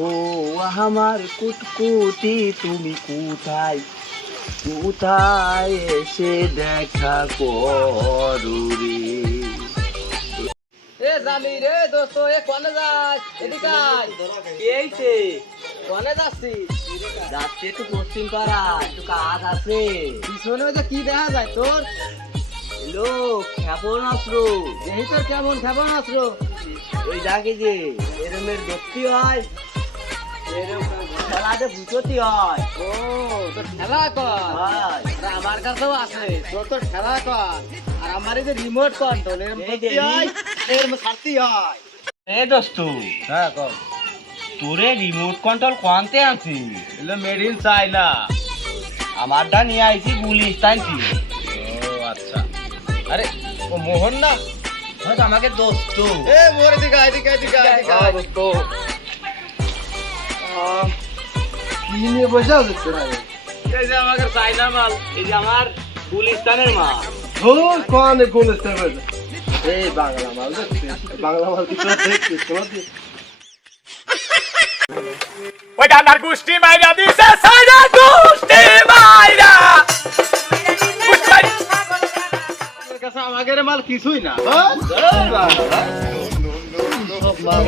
ও আমার কুটকুটি তুমি কোথায়? কোথায় এসে দেখা করুরে এ জানি রে দোস্ত এ কোনে যাস? এদিকে। এইছে? কোনে যাচ্ছি যাচ্ছে একটু পশ্চিম পাড়া একটু কাজ আছে। পিছনে যে কি দেখা যায় তোর? লোক ক্ষেপণাস্ত্র। এই তোর কেমন কেমন আসলো ওই যাকে যে এরমের হয় খেলাতে হয়। ও তোর খেলা কর। হয়। আমার কাছেও আছে। তোর তো খেলা কর। আর আমার এই যে রিমোট কন্ট্রোল এই হয় হয়। এ দোস্ত হ্যাঁ কর তোরে রিমোট কন্ট্রোল কোয়ান্তে আনছি এলো মেড ইন চাইনা আমারটা নিয়ে আইছি গুলিস্তান থেকে। আচ্ছা আরে ও মোহন না হয়তো আমাকে দোস্ত এ মোর দিকে আয় দিকে আয় দিকে আয় দিকে আয়। দোস্ত কি নিয়ে বসে আছিস তোরা? রে? এই যে আমাকে চাইনা মাল এই যে আমার গুলিস্তানের মাল। ধুর, কোনে কোন স্টেপে এই বাংলা মাল বাংলা মাল কি তোরা দেখছিস? তোরা ওই ডান্ডার গোষ্ঠী মাইরা দিছে সাইরা আমাদের মাল কিছুই না। সব মাল।